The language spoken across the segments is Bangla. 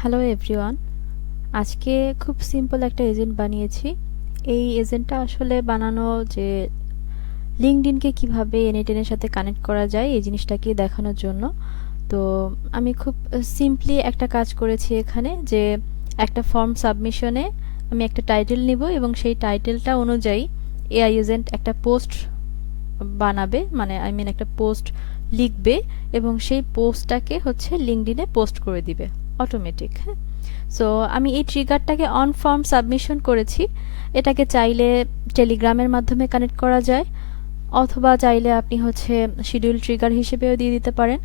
হ্যালো এভরিওয়ান, আজকে খুব সিম্পল একটা এজেন্ট বানিয়েছি। এই এজেন্টটা আসলে বানানো যে লিঙ্কডইনকে কিভাবে এনএটেনের সাথে কানেক্ট করা যায় এই জিনিসটাকে দেখানোর জন্য। তো আমি খুব সিম্পলি একটা কাজ করেছি এখানে, যে একটা ফর্ম সাবমিশনে আমি একটা টাইটেল নিব এবং সেই টাইটেলটা অনুযায়ী এআই এজেন্ট একটা পোস্ট বানাবে, মানে একটা পোস্ট লিখবে এবং সেই পোস্টটাকে লিঙ্কডইনে পোস্ট করে দিবে অটোমেটিক। হ্যাঁ, সো আমি এই ট্রিগারটাকে অন ফর্ম সাবমিশন করেছি। এটাকে চাইলে টেলিগ্রামের মাধ্যমে কানেক্ট করা যায়, অথবা চাইলে আপনি শিডিউল ট্রিগার হিসেবেও দিয়ে দিতে পারেন।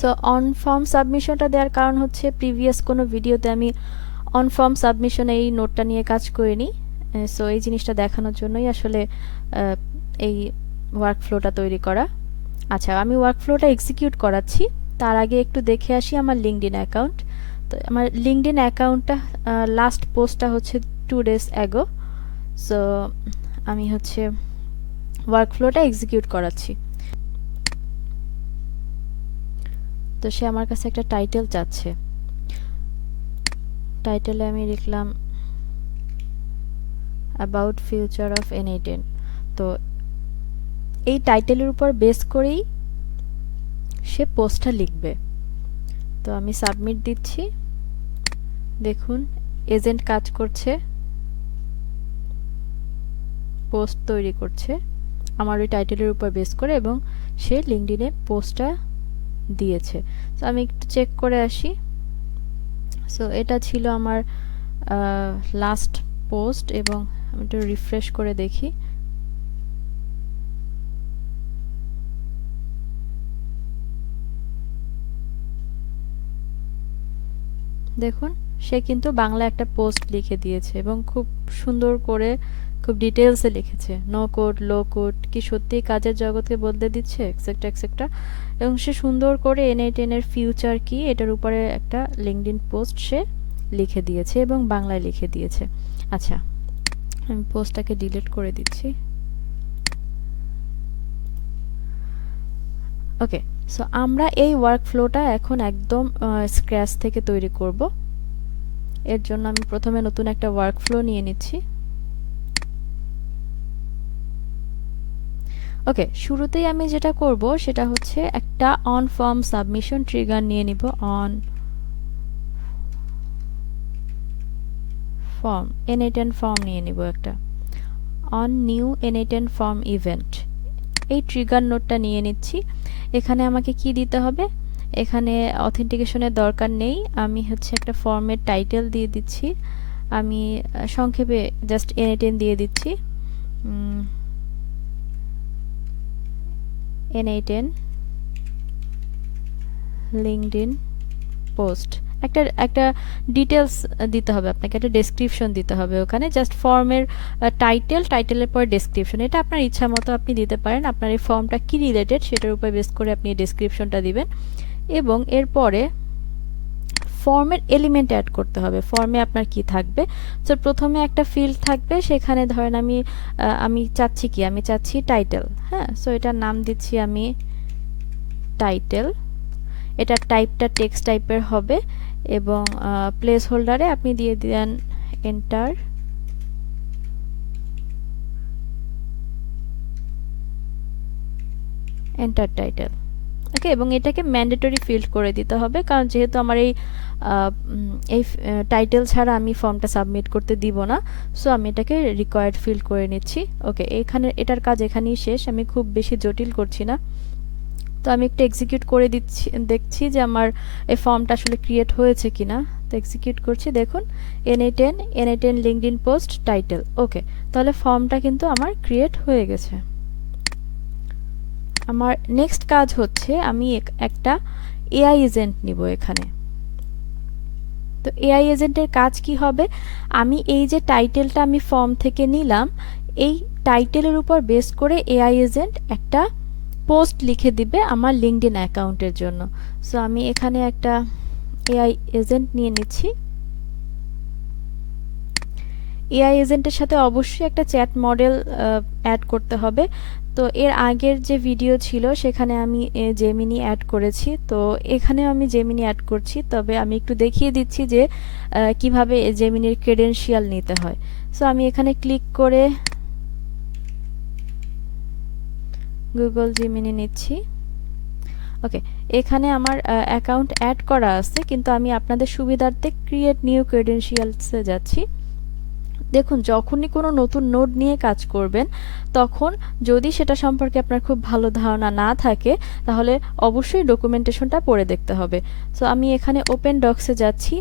সো অন ফর্ম সাবমিশনটা দেওয়ার কারণ হচ্ছে, প্রিভিয়াস কোনো ভিডিওতে আমি অন ফর্ম সাবমিশন এই নোটটা নিয়ে কাজ করিনি। সো এই জিনিসটা দেখানোর জন্যই আসলে এই ওয়ার্কফ্লোটা তৈরি করা। আচ্ছা, আমি ওয়ার্কফ্লোটা এক্সিকিউট করাচ্ছি, তার আগে একটু দেখে আসি আমার লিঙ্কডইন অ্যাকাউন্ট। তো আমার লিঙ্কডইন অ্যাকাউন্টটা লাস্ট পোস্টটা হচ্ছে 2 days ago। সো আমি ওয়ার্কফ্লোটা এক্সিকিউট করাচ্ছি। তো সে আমার কাছে একটা টাইটেল চাচ্ছে। টাইটেলে আমি লিখলাম অ্যাবাউট ফিউচার অফ এনএটেন। তো এই টাইটেলের উপর বেস করেই সে পোস্টটা লিখবে। তো আমি সাবমিট দিচ্ছি। দেখুন, এজেন্ট কাজ করছে, পোস্ট তৈরি করছে আমার ওই টাইটেলের উপর বেস করে, এবং সে লিঙ্কডইনে পোস্টটা দিয়েছে। তো আমি একটু চেক করে আসি। সো এটা ছিল আমার লাস্ট পোস্ট, এবং আমি একটু রিফ্রেশ করে দেখি। দেখুন, সে কিন্তু বাংলা একটা পোস্ট লিখে দিয়েছে এবং খুব সুন্দর করে, খুব ডিটেলসে লিখেছে। নো কোড, লো কোড, কি সত্যিই কাজের জগৎকে বদলে দিচ্ছে, এক্সেট্রা এক্সেট্রা। এবং সে সুন্দর করে এনএইটেন এর ফিউচার কি এটার উপরে একটা লিঙ্কডইন পোস্ট সে লিখে দিয়েছে এবং বাংলায় লিখে দিয়েছে। আচ্ছা, আমি পোস্টটাকে ডিলিট করে দিচ্ছি। ওকে, সো আমরা এই ওয়ার্কফ্লোটা এখন একদম স্ক্র্যাচ থেকে তৈরি করব। এর জন্য আমি প্রথমে নতুন একটা ওয়ার্কফ্লো নিয়ে নিচ্ছি। ওকে, শুরুতেই আমি যেটা করব সেটা হচ্ছে একটা অন ফর্ম সাবমিশন ট্রিগার নিয়ে নিব। অন ফর্ম এনএটেন ফর্ম নিয়ে নিব একটা। অন নিউ এনএটেন ফর্ম ইভেন্ট, এই ট্রিগার নোটটা নিয়ে নিচ্ছি। এখানে আমাকে কি দিতে হবে? এখানে অথেন্টিকেশনের দরকার নেই, আমি একটা ফর্মের টাইটেল দিয়ে দিচ্ছি। আমি সংক্ষেপে জাস্ট এনএটেন দিয়ে দিচ্ছি। এনএটেন লিঙ্কডইন পোস্ট, একটা একটা ডিটেলস দিতে হবে আপনাকে, একটা ডেসক্রিপশন দিতে হবে ওখানে। জাস্ট ফর্মের টাইটেলের পর ডেসক্রিপশন, এটা আপনার ইচ্ছা মতো আপনি দিতে পারেন। আপনার এই ফর্মটা কি রিলেটেড সেটার উপর বেস করে আপনি ডেসক্রিপশনটা দিবেন। এবং এরপরে ফর্মের এলিমেন্ট অ্যাড করতে হবে। ফর্মে আপনার কি থাকবে? সো প্রথমে একটা ফিল্ড থাকবে, সেখানে ধরেন আমি চাচ্ছি কি, আমি চাচ্ছি টাইটেল। হ্যাঁ, সো এটার নাম দিচ্ছি আমি টাইটেল। এটার টাইপটা টেক্সট টাইপের হবে, এবং প্লেস হোল্ডারে আপনি দিয়ে দেন এন্টার টাইটেল। ওকে, এবং এটাকে ম্যান্ডেটরি ফিল্ড করে দিতে হবে, কারণ যেহেতু আমার এই টাইটেল ছাড়া আমি ফর্মটা সাবমিট করতে দিব না। সো আমি এটাকে রিকোয়ার্ড ফিল্ড করে নিচ্ছি। ওকে, এটার কাজ এখানেই শেষ, আমি খুব বেশি জটিল করছি না। তো আমি একটু এক্সিকিউট করে দিচ্ছি, দেখছি যে আমার এই ফর্মটা আসলে ক্রিয়েট হয়েছে কিনা। তো এক্সিকিউট করছি, দেখুন এনএটেন লিঙ্কডইন পোস্ট টাইটেল। ওকে, তাহলে ফর্মটা কিন্তু আমার ক্রিয়েট হয়ে গেছে। আমার নেক্সট কাজ হচ্ছে, আমি একটা এআই এজেন্ট নিব এখানে। তো এআই এজেন্টের কাজ কি হবে? আমি এই যে টাইটেলটা আমি ফর্ম থেকে নিলাম, এই টাইটেলের উপর বেস করে এআই এজেন্ট একটা পোস্ট লিখে দিবে আমার লিঙ্কডইন অ্যাকাউন্টের জন্য। সো আমি এখানে একটা এআই এজেন্ট নিয়ে নিচ্ছি। এআই এজেন্টের সাথে অবশ্যই একটা চ্যাট মডেল অ্যাড করতে হবে। তো এর আগের যে ভিডিও ছিল সেখানে আমি জেমিনি অ্যাড করেছি, তো এখানেও আমি জেমিনি অ্যাড করছি, তবে আমি একটু দেখিয়ে দিচ্ছি যে কিভাবে জেমিনির ক্রেডেনশিয়াল নিতে হয়। সো আমি এখানে ক্লিক করে গুগল জেমিনি নিচ্ছি। ওকে, এখানে আমার অ্যাকাউন্ট অ্যাড করা আছে, কিন্তু আমি আপনাদের সুবিধার্থে ক্রিয়েট নিউ ক্রেডেনশিয়ালসে যাচ্ছি। দেখুন, যখনই কোনো নতুন নোড নিয়ে কাজ করবেন, তখন যদি সেটা সম্পর্কে আপনার খুব ভালো ধারণা না থাকে, তাহলে অবশ্যই ডকুমেন্টেশনটা পড়ে দেখতে হবে। সো আমি এখানে ওপেন ডক্সে যাচ্ছি।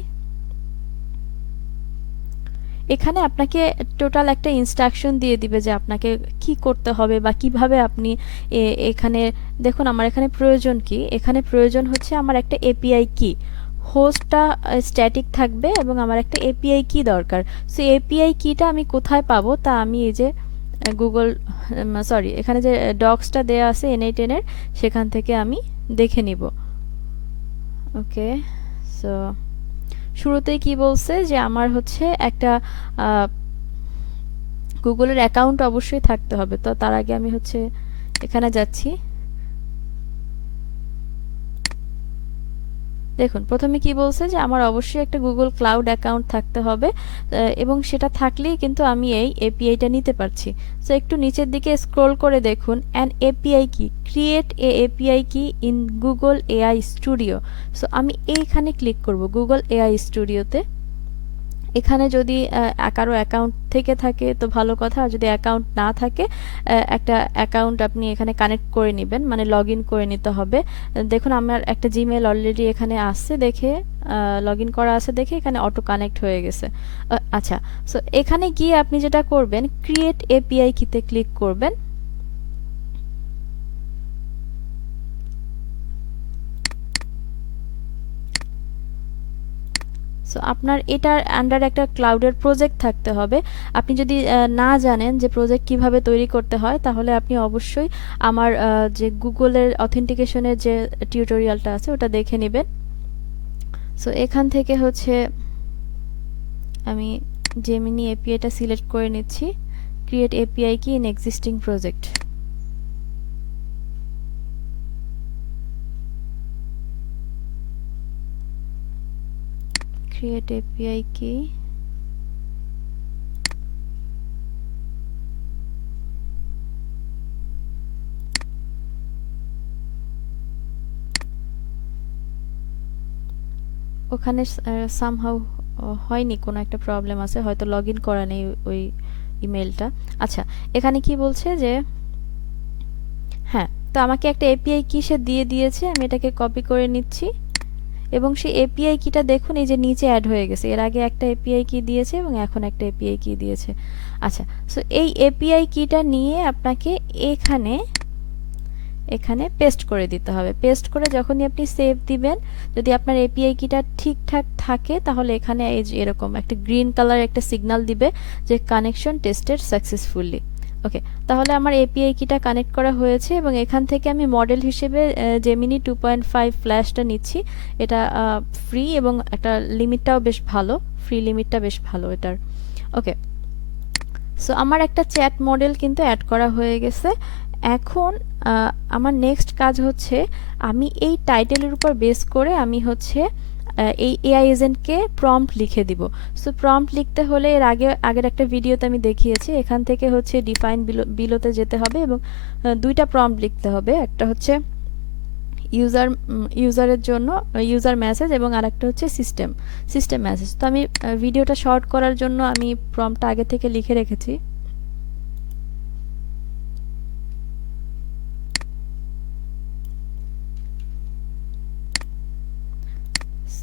এখানে আপনাকে টোটাল একটা ইনস্ট্রাকশন দিয়ে দিবে যে আপনাকে কি করতে হবে বা কিভাবে আপনি এখানে দেখুন আমার এখানে প্রয়োজন কি। এখানে প্রয়োজন হচ্ছে আমার একটা এপিআই কি, হোস্টটা স্ট্যাটিক থাকবে এবং আমার একটা এপিআই কি দরকার। সো এপিআই কিটা আমি কোথায় পাবো, তা আমি এই যে গুগল সরি এখানে যে ডক্সটা দেয়া আছে N8N এর, সেখান থেকে আমি দেখে নিব। ওকে, সো শুরুতেই কি বলছে যে আমার হচ্ছে একটা গুগলের অ্যাকাউন্ট অবশ্যই থাকতে হবে। তো তার আগে আমি হচ্ছে এখানে যাচ্ছি। দেখুন প্রথমে কি বলছে যে আমার অবশ্যই একটা গুগল ক্লাউড অ্যাকাউন্ট থাকতে হবে, এবং সেটা থাকলেই কিন্তু আমি এই এপিআইটা নিতে পারছি। সো একটু নিচের দিকে স্ক্রল করে দেখুন, অ্যান এপিআই কি, ক্রিয়েট এ এপিআই কি in Google AI studio. So আমি এইখানে ক্লিক করব গুগল এআই স্টুডিওতে। এখানে যদি কারো অ্যাকাউন্ট থেকে থাকে তো ভালো কথা, আর যদি অ্যাকাউন্ট না থাকে একটা অ্যাকাউন্ট আপনি এখানে কানেক্ট করে নেবেন, মানে লগ ইন করে নিতে হবে। দেখুন আমার একটা জিমেল অলরেডি এখানে আসছে দেখে, লগ ইন করা আছে দেখে এখানে অটো কানেক্ট হয়ে গেছে। আচ্ছা, সো এখানে গিয়ে আপনি যেটা করবেন, ক্রিয়েট এপিআই কিতে ক্লিক করবেন। সো আপনার এটার আন্ডার একটা ক্লাউডের প্রজেক্ট থাকতে হবে। আপনি যদি না জানেন যে প্রজেক্ট কিভাবে তৈরি করতে হয়, তাহলে আপনি অবশ্যই আমার যে গুগলের অথেন্টিকেশনের যে টিউটোরিয়ালটা আছে ওটা দেখে নেবেন। সো এখান থেকে হচ্ছে আমি জেমিনি এপিআইটা সিলেক্ট করে নিচ্ছি, ক্রিয়েট এপিআই কি in existing project. Create API কি, ওখানে সামহাউ হয়নি, কোনো একটা প্রবলেম আছে, হয়তো লগ ইন করা নেই ওই ইমেলটা। আচ্ছা, এখানে কি বলছে যে হ্যাঁ, তো আমাকে একটা এপিআই কি সে দিয়ে দিয়েছে, আমি এটাকে কপি করে নিচ্ছি এবং সেই এপিআই কিটা দেখুন এই যে নিচে অ্যাড হয়ে গেছে। এর আগে একটা এপিআই কি দিয়েছে এবং এখন একটা এপিআই কি দিয়েছে। আচ্ছা, সো এই এপিআই কিটা নিয়ে আপনাকে এখানে এখানে পেস্ট করে দিতে হবে। পেস্ট করে যখনই আপনি সেভ দিবেন, যদি আপনার এপিআই কিটা ঠিকঠাক থাকে, তাহলে এখানে এই যে এরকম একটা গ্রিন কালার একটা সিগন্যাল দিবে যে কানেকশন টেস্টেড সাকসেসফুলি। ওকে, তাহলে আমার এপিআই কিটা কানেক্ট করা হয়েছে এবং এখান থেকে আমি মডেল হিসেবে জেমিনি 2.5 ফ্ল্যাশটা নিচ্ছি। এটা ফ্রি এবং একটা লিমিটটাও বেশ ভালো, ফ্রি লিমিটটা বেশ ভালো এটার। ওকে, সো আমার একটা চ্যাট মডেল কিন্তু অ্যাড করা হয়ে গেছে। এখন আমার নেক্সট কাজ হচ্ছে আমি এই টাইটেলের উপর বেস করে আমি হচ্ছে এই এআই এজেন্টকে প্রম্পট লিখে দিব। সো প্রম্পট লিখতে হলে এর আগের একটা ভিডিওতে আমি দেখিয়েছি, এখান থেকে হচ্ছে ডিফাইন বিলোতে যেতে হবে এবং দুইটা প্রম্পট লিখতে হবে। একটা হচ্ছে ইউজারের জন্য ইউজার মেসেজ এবং আরেকটা হচ্ছে সিস্টেম মেসেজ। তো আমি ভিডিওটা শর্ট করার জন্য আমি প্রম্পটটা আগে থেকে লিখে রেখেছি।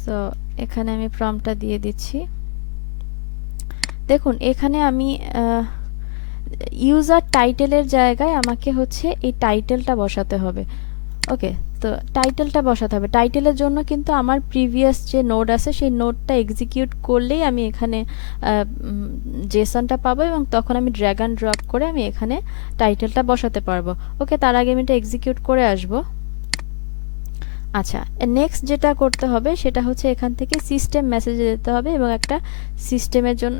সো এখানে আমি প্রম্পটটা দিয়ে দিচ্ছি। দেখুন এখানে আমি ইউজার টাইটেলের জায়গায় আমাকে হচ্ছে এই টাইটেলটা বসাতে হবে। ওকে, তো টাইটেলটা বসাতে হবে। টাইটেলের জন্য কিন্তু আমার প্রিভিয়াস যে নোড আছে সেই নোডটা এক্সিকিউট করলেই আমি এখানে জেসনটা পাবো এবং তখন আমি ড্র্যাগ অ্যান্ড ড্রপ করে আমি এখানে টাইটেলটা বসাতে পারবো। ওকে, তার আগে আমি এটা এক্সিকিউট করে আসবো। আচ্ছা, নেক্সট যেটা করতে হবে সেটা হচ্ছে এখান থেকে সিস্টেম মেসেজে যেতে হবে এবং একটা সিস্টেমের জন্য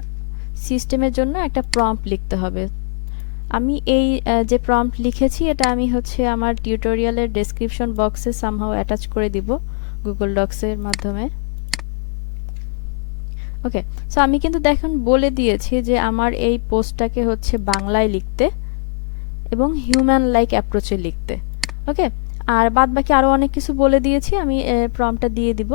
সিস্টেমের জন্য একটা প্রম্পট লিখতে হবে। আমি এই যে প্রম্পট লিখেছি এটা আমি হচ্ছে আমার টিউটোরিয়ালের ডেসক্রিপশন বক্সে সামহাও অ্যাটাচ করে দিব গুগল ডক্সের মাধ্যমে। ওকে, সো আমি কিন্তু দেখুন বলে দিয়েছি যে আমার এই পোস্টটাকে হচ্ছে বাংলায় লিখতে এবং হিউম্যান লাইক অ্যাপ্রোচে লিখতে। ওকে, আর বাদ বাকি আরও অনেক কিছু বলে দিয়েছি, আমি প্রম্পটটা দিয়ে দিব।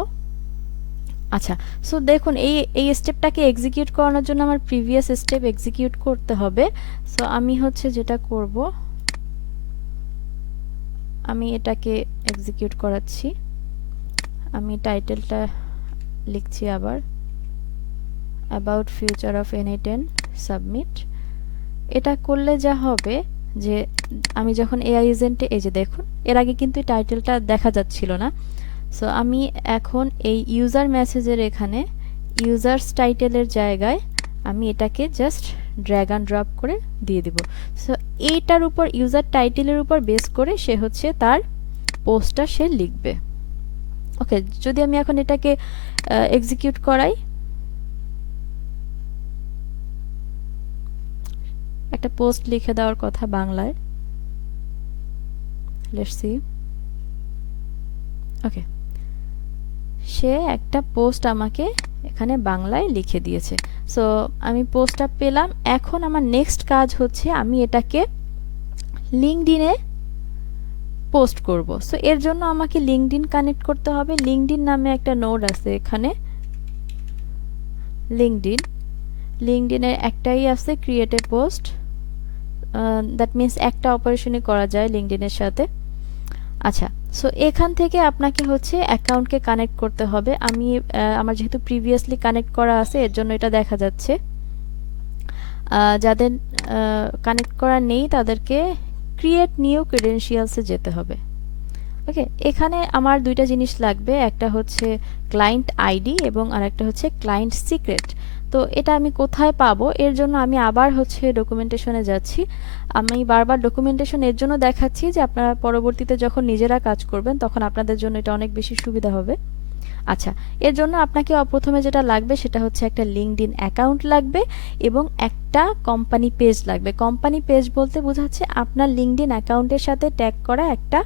আচ্ছা, সো দেখুন এই স্টেপটাকে এক্সিকিউট করানোর জন্য আমার প্রিভিয়াস স্টেপ এক্সিকিউট করতে হবে। সো আমি হচ্ছে যেটা করব, আমি এটাকে এক্সিকিউট করাচ্ছি। আমি টাইটেলটা লিখছি আবার, about future of NA10 submit. এটা করলে যা হবে যে আমি যখন এআই এজেন্টে, এই যে দেখুন এর আগে কিন্তু টাইটেলটা দেখা যাচ্ছিল না। সো আমি এখন এই ইউজার মেসেজের এখানে ইউজার্স টাইটেলের জায়গায় আমি এটাকে জাস্ট ড্র্যাগ অ্যান্ড ড্রপ করে দিয়ে দিব। সো এইটার উপর, ইউজার টাইটেলের উপর বেস করে সে হচ্ছে তার পোস্টটা সে লিখবে। ওকে, যদি আমি এখন এটাকে এক্সিকিউট করাই, একটা পোস্ট লিখে দেওয়ার কথা বাংলায়, লেটস সি। ওকে, সে একটা পোস্ট আমাকে এখানে বাংলায় লিখে দিয়েছে। সো আমি পোস্টটা পেলাম। এখন আমার নেক্সট কাজ হচ্ছে আমি এটাকে লিঙ্কডইনে পোস্ট করব। সো এর জন্য আমাকে লিঙ্কডইন কানেক্ট করতে হবে। লিঙ্কডইন নামে একটা নোড আছে এখানে, লিঙ্কডইনের একটাই আছে create a post. That means একটা অপারেশনই করা যায় লিঙ্কডইনের সাথে। আচ্ছা, সো এখান থেকে আপনাকে হচ্ছে অ্যাকাউন্টকে কানেক্ট করতে হবে। আমি আমার যেহেতু প্রিভিয়াসলি কানেক্ট করা আছে এর জন্য এটা দেখা যাচ্ছে। যাদের কানেক্ট করা নেই তাদেরকে ক্রিয়েট নিউ ক্রেডেনশিয়ালসে যেতে হবে। ওকে, এখানে আমার দুইটা জিনিস লাগবে, একটা হচ্ছে ক্লায়েন্ট আইডি এবং আরেকটা হচ্ছে ক্লায়েন্ট সিক্রেট। তো এটা আমি কোথায় পাবো, এর জন্য আমি আবার হচ্ছে ডকুমেন্টেশনে যাচ্ছি। আমি বারবার ডকুমেন্টেশন এর জন্য দেখাচ্ছি যে আপনারা পরবর্তীতে যখন নিজেরা কাজ করবেন তখন আপনাদের জন্য এটা অনেক বেশি সুবিধা হবে। আচ্ছা, এর জন্য আপনাকে প্রথমে যেটা লাগবে সেটা হচ্ছে একটা লিঙ্কডইন অ্যাকাউন্ট লাগবে এবং একটা কোম্পানি পেজ লাগবে। কোম্পানি পেজ বলতে বোঝাচ্ছে আপনার লিঙ্কডইন অ্যাকাউন্টের সাথে ট্যাগ করা একটা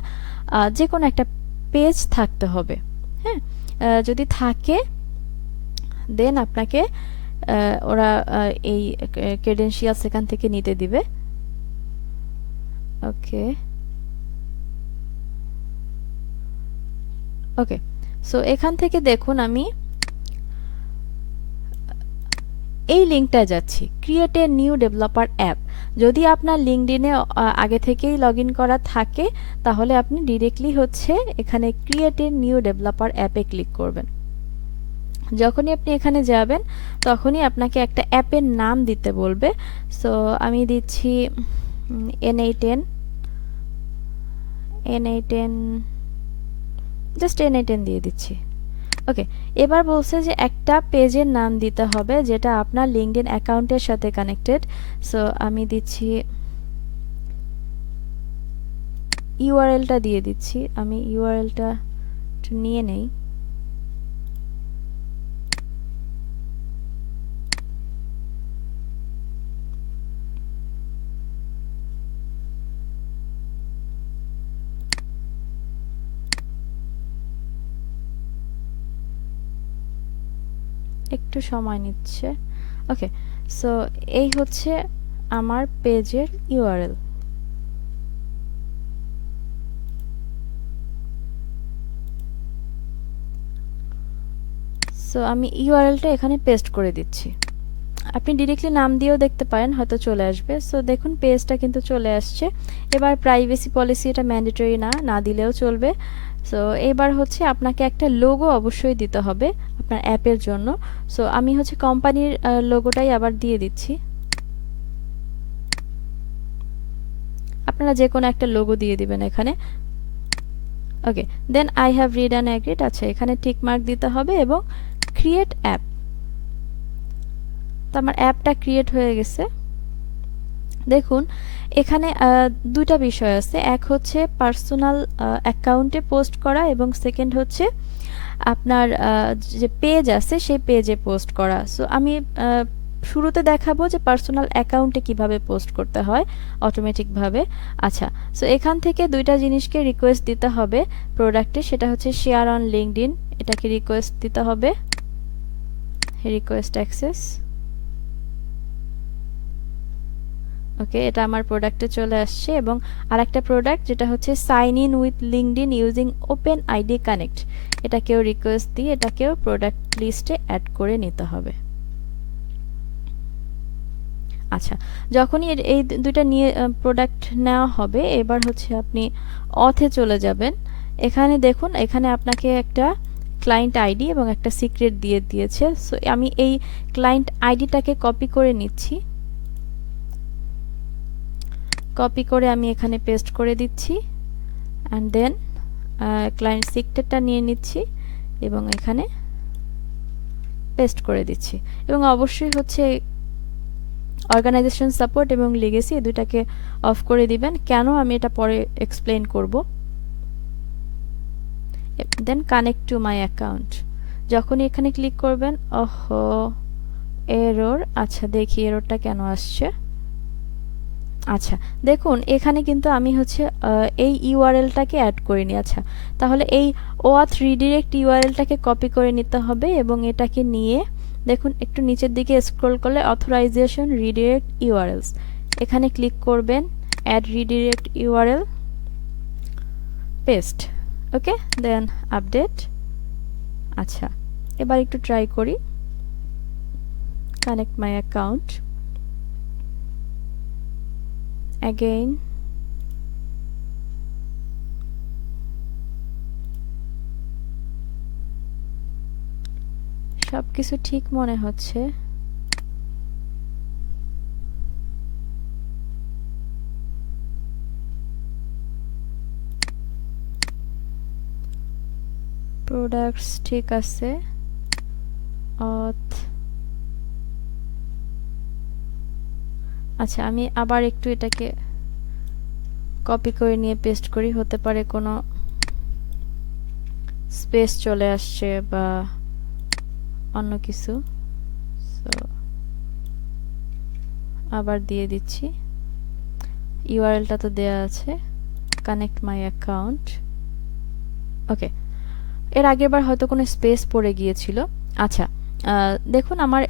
যে কোনো একটা পেজ থাকতে হবে। হ্যাঁ, যদি থাকে দেন আপনাকে ওরা এই ক্রেডেনশিয়ালস এখান থেকে নিতে দিবে। ওকে ওকে, সো এখান থেকে দেখুন আমি এই লিঙ্কটা যাচ্ছি, create a new developer app. যদি আপনার লিঙ্কডইনে আগে থেকেই লগ ইন করা থাকে তাহলে আপনি ডিরেক্টলি হচ্ছে এখানে ক্রিয়েট এ নিউ ডেভেলপার অ্যাপে ক্লিক করবেন। যখনই আপনি এখানে যাবেন তখনই আপনাকে একটা অ্যাপের নাম দিতে বলবে। সো আমি দিচ্ছি NA10 জাস্ট NA10 দিয়ে দিচ্ছি। ওকে, এবার বলছে যে একটা পেজের নাম দিতে হবে যেটা আপনার লিঙ্কডইন অ্যাকাউন্টের সাথে কানেক্টেড। সো আমি দিচ্ছি ইউআরএলটা দিয়ে দিচ্ছি। আমি ইউআরএলটা একটু নিয়ে নেই। একটু সময় নিচ্ছে। ওকে, সো এই হচ্ছে আমার পেজের ইউআরএল। সো আমি ইউআরএলটা এখানে পেস্ট করে দিচ্ছি। আপনি ডিরেক্টলি নাম দিয়েও দেখতে পারেন, হয়তো চলে আসবে। সো দেখুন পেজটা কিন্তু চলে আসছে। এবার প্রাইভেসি পলিসি এটা ম্যান্ডেটরি না, না দিলেও চলবে। সো এবার হচ্ছে আপনাকে একটা লোগো অবশ্যই দিতে হবে আপনার অ্যাপের জন্য। সো আমি হচ্ছে কোম্পানির লোগোটাই আবার দিয়ে দিচ্ছি। আপনারা যে কোনো একটা লোগো দিয়ে দিবেন এখানে। Okay, then I have read and agreed. আচ্ছা, এখানে টিক মার্ক দিতে হবে এবং ক্রিয়েট অ্যাপ। তো আমার অ্যাপটা ক্রিয়েট হয়ে গেছে। দেখুন এখানে দুইটা বিষয় আছে, এক হচ্ছে পার্সোনাল অ্যাকাউন্টে পোস্ট করা এবং সেকেন্ড হচ্ছে আপনার যে পেজ আছে সেই পেজে পোস্ট করা। সো আমি শুরুতে দেখাবো যে পার্সোনাল অ্যাকাউন্টে কিভাবে পোস্ট করতে হয় অটোমেটিকভাবে। আচ্ছা, সো এখান থেকে দুইটা জিনিসকে রিকোয়েস্ট দিতে হবে প্রোডাক্টে, সেটা হচ্ছে শেয়ার অন লিঙ্কডইন, এটাকে রিকোয়েস্ট দিতে হবে, রিকোয়েস্ট অ্যাক্সেস। ওকে, এটা আমার প্রোডাক্টে চলে আসছে। এবং আরেকটা প্রোডাক্ট যেটা হচ্ছে sign in with LinkedIn using open ID connect, এটাকেও রিকোয়েস্ট দিয়ে এটাকেও প্রোডাক্ট লিস্টে অ্যাড করে নিতে হবে। আচ্ছা, যখনই এই দুইটা নিয়ে প্রোডাক্ট নেওয়া হবে, এবার হচ্ছে আপনি অথে চলে যাবেন। এখানে দেখুন, এখানে আপনাকে একটা ক্লায়েন্ট আইডি এবং একটা সিক্রেট দিয়ে দিয়েছে। সো আমি এই ক্লায়েন্ট আইডিটাকে কপি করে নিচ্ছি, কপি করে আমি এখানে পেস্ট করে দিচ্ছি, অ্যান্ড দেন ক্লায়েন্ট সিক্রেটটা নিয়ে নিচ্ছি এবং এখানে পেস্ট করে দিচ্ছি। এবং অবশ্যই হচ্ছে অর্গানাইজেশন সাপোর্ট এবং লিগেসি এই দুটাকে অফ করে দিবেন। কেন, আমি এটা পরে এক্সপ্লেন করব। Then connect to my account, যখনই এখানে ক্লিক করবেন, ওহো এরর। আচ্ছা, দেখি এররটা কেন আসছে। আচ্ছা, দেখুন এখানে কিন্তু আমি হচ্ছে এই ইউআরএলটাকে অ্যাড করিনি। আচ্ছা, তাহলে এই ওয়াথ রিডিরেক্ট ইউআরএলটাকে কপি করে নিতে হবে এবং এটাকে নিয়ে দেখুন একটু নিচের দিকে স্ক্রল করলে অথরাইজেশন রিডিরেক্ট ইউআরএলস, এখানে ক্লিক করবেন, অ্যাড রিডিরেক্ট ইউআরএল, পেস্ট। ওকে, দেন আপডেট। আচ্ছা, এবার একটু ট্রাই করি, কানেক্ট মাই অ্যাকাউন্ট again, সবকিছু ঠিক মনে হচ্ছে। প্রোডাক্টস ঠিক আছে, অথ। আচ্ছা, আমি আবার একটু এটাকে কপি করে নিয়ে পেস্ট করি, হতে পারে কোনো স্পেস চলে আসছে বা অন্য কিছু। সো আবার দিয়ে দিচ্ছি, ইউআরএলটা তো দেয়া আছে, কানেক্ট মাই অ্যাকাউন্ট। ওকে, এর আগের বার হয়তো কোনো স্পেস পড়ে গিয়েছিল। আচ্ছা, দেখুন আমার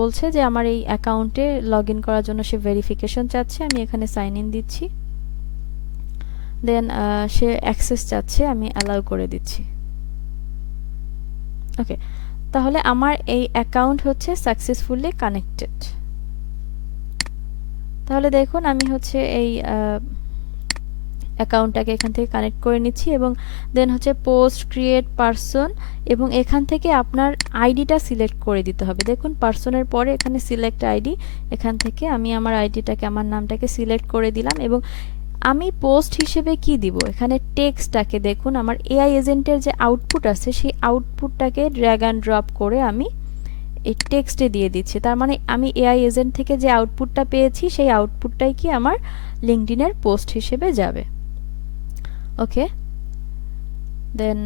বলছে যে আমার এই অ্যাকাউন্টে লগ ইন করার জন্য সে ভেরিফিকেশন চাচ্ছে, আমি এখানে সাইন ইন দিচ্ছি। দেন সে অ্যাক্সেস চাচ্ছে, আমি অ্যালাউ করে দিচ্ছি। ওকে, তাহলে আমার এই অ্যাকাউন্ট হচ্ছে সাকসেসফুলি কানেক্টেড। তাহলে দেখুন আমি হচ্ছে এই অ্যাকাউন্টটাকে এখান থেকে কানেক্ট করে নিচ্ছি এবং দেন হচ্ছে পোস্ট ক্রিয়েট পারসন, এবং এখান থেকে আপনার আইডিটা সিলেক্ট করে দিতে হবে। দেখুন পারসনের পরে এখানে সিলেক্ট আইডি, এখান থেকে আমি আমার আইডিটাকে, আমার নামটাকে সিলেক্ট করে দিলাম এবং আমি পোস্ট হিসেবে কি দিব, এখানে টেক্সটটাকে দেখুন আমার এআই এজেন্টের যে আউটপুট আছে সেই আউটপুটটাকে ড্র্যাগ অ্যান্ড ড্রপ করে আমি এই টেক্সটে দিয়ে দিচ্ছি। তার মানে আমি এআই এজেন্ট থেকে যে আউটপুটটা পেয়েছি সেই আউটপুটটাই কি আমার লিঙ্কডইনের পোস্ট হিসেবে যাবে। ওকে, দেন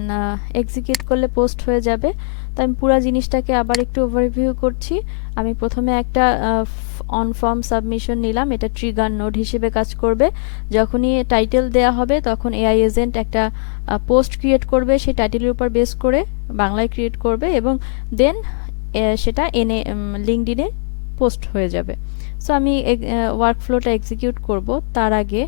এক্সিকিউট করলে পোস্ট হয়ে যাবে। তো আমি পুরো জিনিসটাকে আবার একটু ওভারভিউ করছি। আমি প্রথমে একটা অন ফর্ম সাবমিশন নিলাম, এটা ট্রিগার নোড হিসেবে কাজ করবে। যখনই টাইটেল দেয়া হবে তখন এআই এজেন্ট একটা পোস্ট ক্রিয়েট করবে, সেই টাইটেলের উপর বেস করে বাংলায় ক্রিয়েট করবে এবং দেন সেটা এনে লিঙ্কডইনে পোস্ট হয়ে যাবে। সো আমি ওয়ার্কফ্লোটা এক্সিকিউট করব, তার আগে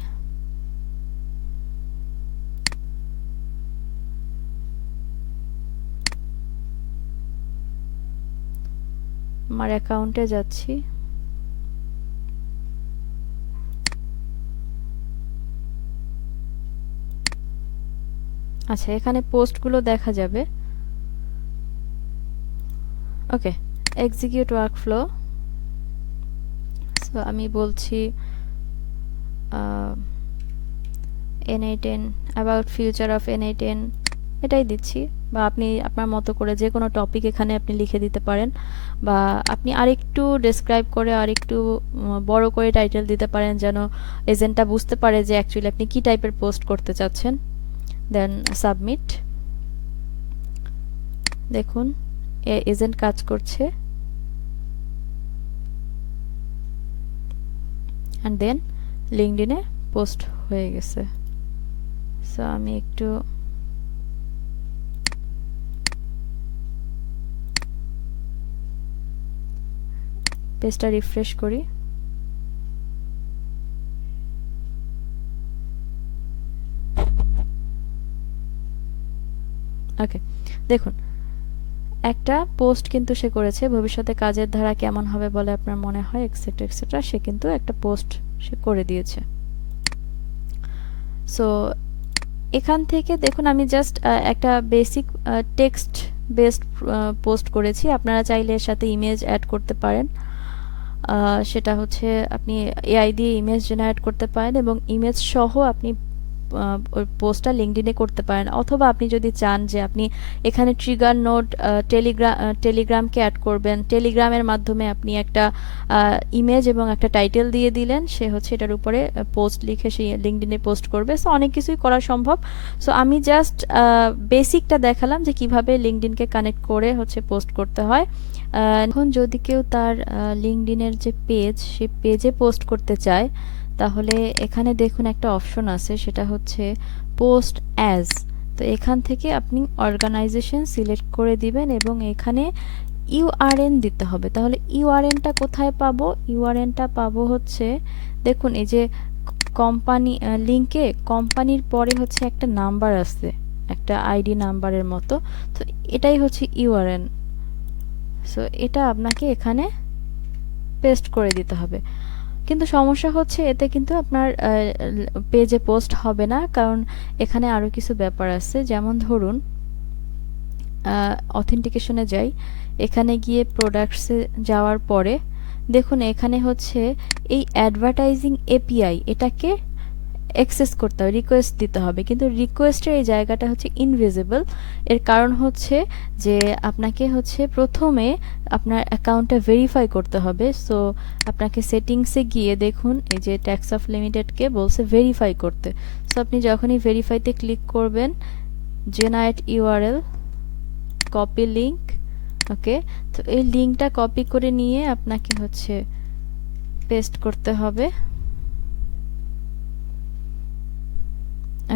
আমার অ্যাকাউন্টে যাচ্ছি। আচ্ছা, এখানে পোস্টগুলো দেখা যাবে। ওকে, এক্সিকিউট ওয়ার্কফ্লো। সো আমি বলছি NA10 about future of NA10, এটাই দিচ্ছি। বা আপনি আপনার মতো করে যে কোনো টপিক এখানে আপনি লিখে দিতে পারেন, বা আপনি আরেকটু ডেসক্রাইব করে আরেকটু বড় করে টাইটেল দিতে পারেন যেন এজেন্টটা বুঝতে পারে যে অ্যাকচুয়ালি আপনি কী টাইপের পোস্ট করতে চাচ্ছেন। দেন সাবমিট। দেখুন এজেন্ট কাজ করছে। অ্যান্ড দেন লিঙ্কডইনে পোস্ট হয়ে গেছে। সো আমি একটু পেজটা রিফ্রেশ করি। ওকে, দেখুন একটা পোস্ট কিন্তু সে করেছে, ভবিষ্যতে কাজের ধারা কেমন হবে বলে আপনার মনে হয়, এক্সেট্রা এক্সেট্রা। সে কিন্তু একটা পোস্ট সে করে দিয়েছে। সো এখান থেকে দেখুন আমি জাস্ট একটা বেসিক টেক্সট বেসড পোস্ট করেছি। আপনারা চাইলে এর সাথে ইমেজ অ্যাড করতে পারেন। সেটা হচ্ছে আপনি এআই দিয়ে ইমেজ জেনারেট করতে পারেন এবং ইমেজ সহ আপনি ওই পোস্টটা লিঙ্কডইনে করতে পারেন, অথবা আপনি যদি চান যে আপনি এখানে ট্রিগার নোট টেলিগ্রামকে অ্যাড করবেন, টেলিগ্রামের মাধ্যমে আপনি একটা ইমেজ এবং একটা টাইটেল দিয়ে দিলেন, সে হচ্ছে এটার উপরে পোস্ট লিখে সে লিঙ্কডইনে পোস্ট করবে। সো অনেক কিছুই করা সম্ভব। সো আমি জাস্ট বেসিকটা দেখালাম যে কিভাবে লিঙ্কডইনকে কানেক্ট করে হচ্ছে পোস্ট করতে হয়। এখন যদি কেউ তার লিঙ্কডইনের যে পেজ, সে পেজে পোস্ট করতে চায়, তাহলে এখানে দেখুন একটা অপশন আছে, সেটা হচ্ছে পোস্ট অ্যাজ। তো এখান থেকে আপনি অর্গানাইজেশন সিলেক্ট করে দিবেন এবং এখানে ইউআরএন দিতে হবে। তাহলে ইউআরএনটা কোথায় পাবো? ইউআরএনটা পাবো হচ্ছে, দেখুন এই যে কোম্পানি লিঙ্কে কোম্পানির পরে হচ্ছে একটা নাম্বার আছে, একটা আইডি নাম্বারের মতো। তো এটাই হচ্ছে ইউআরএন। সো এটা আপনাকে এখানে পেস্ট করে দিতে হবে। কিন্তু সমস্যা হচ্ছে এতে কিন্তু আপনার পেজে পোস্ট হবে না, কারণ এখানে আরও কিছু ব্যাপার আছে। যেমন ধরুন অথেন্টিকেশনে যাই, এখানে গিয়ে প্রোডাক্টসে যাওয়ার পরে দেখুন এখানে হচ্ছে এই অ্যাডভার্টাইজিং এপিআই, এটাকে অ্যাক্সেস করতে হবে, রিকোয়েস্ট দিতে হবে। কিন্তু রিকোয়েস্টের এই জায়গাটা হচ্ছে ইনভিজিবল। এর কারণ হচ্ছে যে আপনাকে হচ্ছে প্রথমে আপনার অ্যাকাউন্টটা ভেরিফাই করতে হবে। সো আপনাকে সেটিংসে গিয়ে দেখুন এই যে ট্যাক্স অফ লিমিটেডকে বলছে ভেরিফাই করতে। সো আপনি যখনই ভেরিফাইতে ক্লিক করবেন, জেনারেট ইউআরএল, কপি লিঙ্ক। ওকে, তো এই লিঙ্কটা কপি করে নিয়ে আপনাকে হচ্ছে পেস্ট করতে হবে।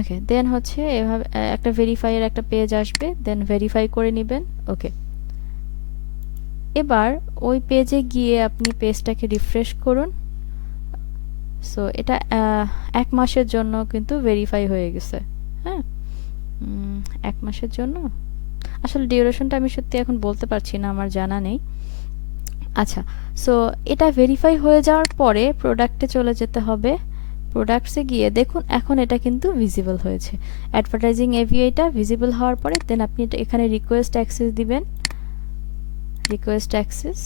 ওকে, দেন হচ্ছে এভাবে একটা ভেরিফাইয়ের একটা পেজ আসবে, দেন ভেরিফাই করে নেবেন। ওকে, এবার ওই পেজে গিয়ে আপনি পেজটাকে রিফ্রেশ করুন। সো এটা 1 মাসের জন্য কিন্তু ভেরিফাই হয়ে গেছে। হ্যাঁ, 1 মাসের জন্য, আসলে ডিউরেশনটা আমি সত্যি এখন বলতে পারছি না, আমার জানা নেই। আচ্ছা, সো এটা ভেরিফাই হয়ে যাওয়ার পরে প্রোডাক্টে চলে যেতে হবে। প্রোডাক্টসে গিয়ে দেখুন এখন এটা কিন্তু ভিজিবল হয়েছে। অ্যাডভার্টাইজিং এভিএটা ভিজিবল হওয়ার পরে দেন আপনি এখানে রিকোয়েস্ট অ্যাক্সেস দিবেন, রিকোয়েস্ট অ্যাক্সেস।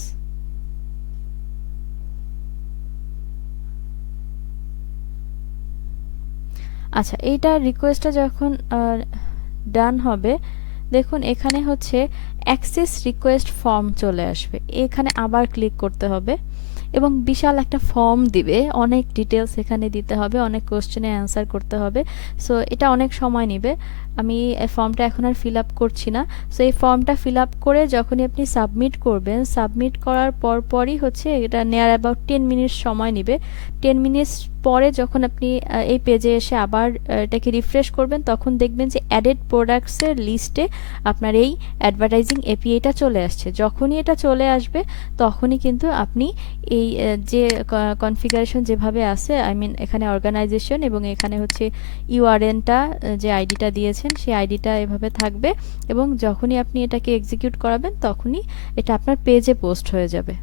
আচ্ছা, এইটা রিকোয়েস্টটা যখন ডান হবে, দেখুন এখানে হচ্ছে অ্যাক্সেস রিকোয়েস্ট ফর্ম চলে আসবে। এখানে আবার ক্লিক করতে হবে এবং বিশাল একটা ফর্ম দিবে, অনেক ডিটেলস এখানে দিতে হবে, অনেক কোশ্চেনে অ্যান্সার করতে হবে। সো এটা অনেক সময় নেবে, আমি এই ফর্মটা এখন আর ফিল আপ করছি না। সো এই ফর্মটা ফিল আপ করে যখনই আপনি সাবমিট করবেন, সাবমিট করার পরই হচ্ছে এটা নেয়ার অ্যাবাউট 10 মিনিটস সময় নেবে। 10 মিনিটস পরে যখন আপনি এই পেজে এসে আবার এটাকে রিফ্রেশ করবেন, তখন দেখবেন যে অ্যাডেড প্রোডাক্টসের লিস্টে আপনার এই অ্যাডভার্টাইজিং এপিআইটা চলে আসছে। যখনই এটা চলে আসবে তখনই কিন্তু আপনি এই যে কনফিগারেশন যেভাবে আছে, আই মিন এখানে অর্গানাইজেশন এবং এখানে হচ্ছে ইউআরএনটা যে আইডিটা দিয়েছেন সেই আইডিটা এভাবে থাকবে এবং যখনই আপনি এটাকে এক্সিকিউট করাবেন তখনই এটা আপনার পেজে পোস্ট হয়ে যাবে।